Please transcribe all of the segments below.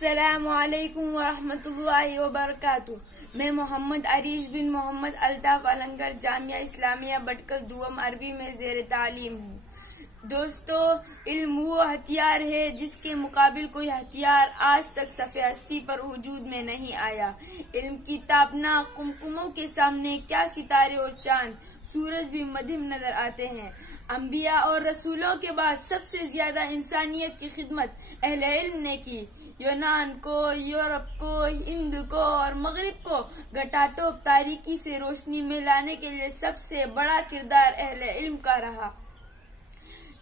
अस्सलामुअलैकुम वरहमतुल्लाहि वबरकातुह। मैं मोहम्मद अरीश बिन मोहम्मद अल्ताफ अलंगर जामिया इस्लामिया भटकल दुआम अरबी में ज़ेर तालीम हूँ। दोस्तों, इल्म वो हथियार है जिसके मुकाबिल कोई हथियार आज तक सफ़े हस्ती पर वजूद में नहीं आया। इल्म की ताबना कुमकुमों के सामने क्या सितारे और चांद सूरज भी मध्यम नजर आते हैं। अंबिया और रसूलों के बाद सबसे ज्यादा इंसानियत की खिदमत अहले इल्म ने की। यूनान को, यूरोप को, हिंद को और मगरिब को घटाटोप तारीकी से रोशनी में लाने के लिए सबसे बड़ा किरदार अहले इल्म का रहा।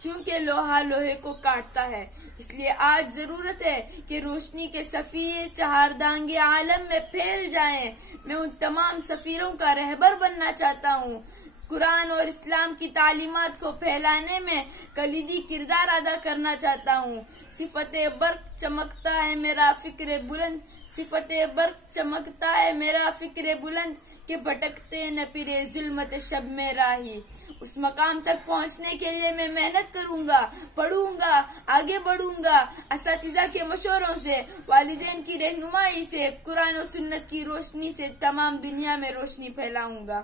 चूंकि लोहा लोहे को काटता है, इसलिए आज जरूरत है कि रोशनी के सफीर चहारदांगे आलम में फैल जाएं। मैं उन तमाम सफीरों का रहबर बनना चाहता हूँ। कुरान और इस्लाम की तालीमात को फैलाने में कलीदी किरदार अदा करना चाहता हूँ। सिफते बर्क चमकता है मेरा फिक्र बुलंद, सिफते बर्क चमकता है मेरा फिक्र बुलंद के भटकते न पिरे जुल्मत शब में राही। उस मकाम तक पहुँचने के लिए मैं मेहनत करूँगा, पढ़ूंगा, आगे बढ़ूंगा। असातिज़ा के मशवरों से, वालिदैन की रहनुमाई से, कुरान और सुन्नत की रोशनी से तमाम दुनिया में रोशनी फैलाऊंगा।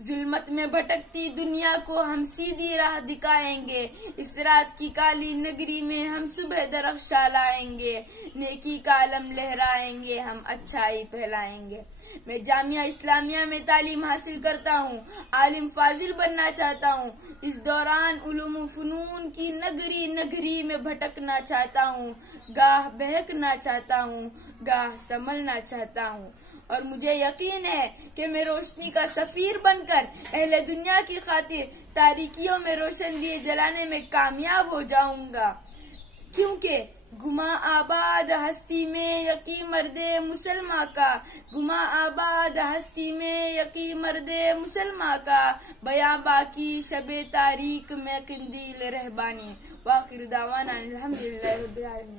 जुल्मत में भटकती दुनिया को हम सीधी राह दिखाएंगे। इस रात की काली नगरी में हम सुबह दरख्शा लाएंगे। नेकी का आलम लहराएंगे, हम अच्छाई फैलाएंगे। मैं जामिया इस्लामिया में तालीम हासिल करता हूँ, आलिम फाजिल बनना चाहता हूँ। इस दौरान उलूम फनून की नगरी नगरी में भटकना चाहता हूँ। गाह बहकना चाहता हूँ, गाह संभलना चाहता हूँ। और मुझे यकीन है कि मैं रोशनी का सफीर बनकर अहले दुनिया की खातिर तारीकियों में रोशन दिए जलाने में कामयाब हो जाऊंगा। क्योंकि गुमा आबाद हस्ती में यकी मर्दे मुसलमा का, गुमा आबाद हस्ती में यकी मर्दे मुसलमा का, बया बाकी शबे तारीक में किंदील रहबानी। वाखिर दावाना अल्हम्दुलिल्लाहि रब्बिल आलमीन।